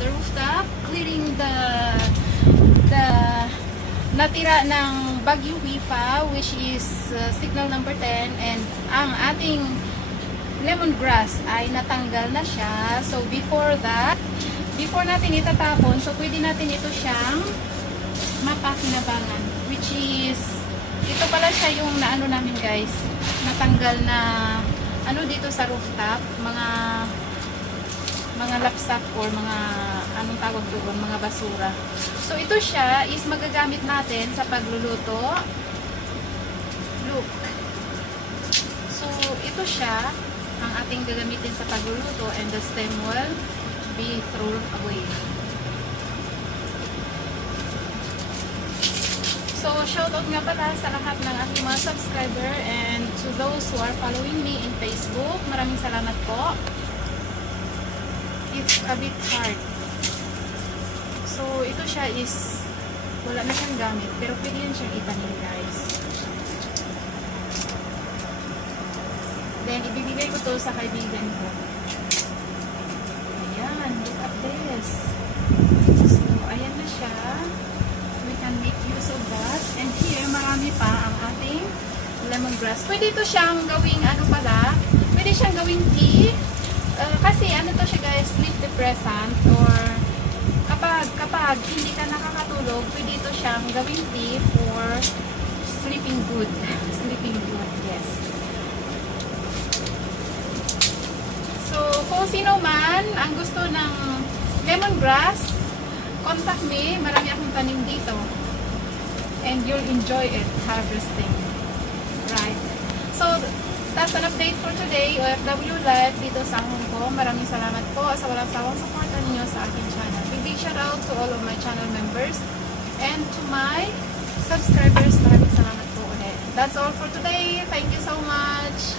the rooftop, clearing the natira ng Bagyo Wifa, which is signal number 10, and ang ating lemongrass ay natanggal na siya. So before that, before natin itatapon, so pwede natin ito siyang mapakinabangan, which is ito pala siya yung naano namin guys, natanggal na ano dito sa rooftop, mga lapsak or mga anong tawag doon, mga basura. So ito siya is magagamit natin sa pagluluto. Look. So ito siya ang ating gagamitin sa pagluluto, and the stem will be thrown away. So shoutout nga pala sa lahat ng aking mga subscriber and to those who are following me in Facebook. Maraming salamat po. It's a bit hard. So ito siya is wala na siyang gamit, pero pwede yan siyang itanim guys. Then ibibigay ko to sa kaibigan ko. Ayan, look at this. So ayan na siya. We can make use of that. And here marami pa ang ating lemongrass. Pwede ito siyang gawing ano pala, pwede siyang gawing tea. Kasi ano to siya guys, sleep depressant, or kapag hindi ka nakakatulog, pwede ito siyang gawing tea for sleeping good. Sleeping good, yes. So kung sino man ang gusto ng lemongrass, contact me. Marami akong tanim dito, and you'll enjoy it harvesting, right? So that's an update for today, OFW Life dito sa Hong Kong. Maraming salamat po sa walang sawang suporta ninyo sa aking channel. Big shout out to all of my channel members and to my subscribers. Maraming salamat po ulit. That's all for today. Thank you so much.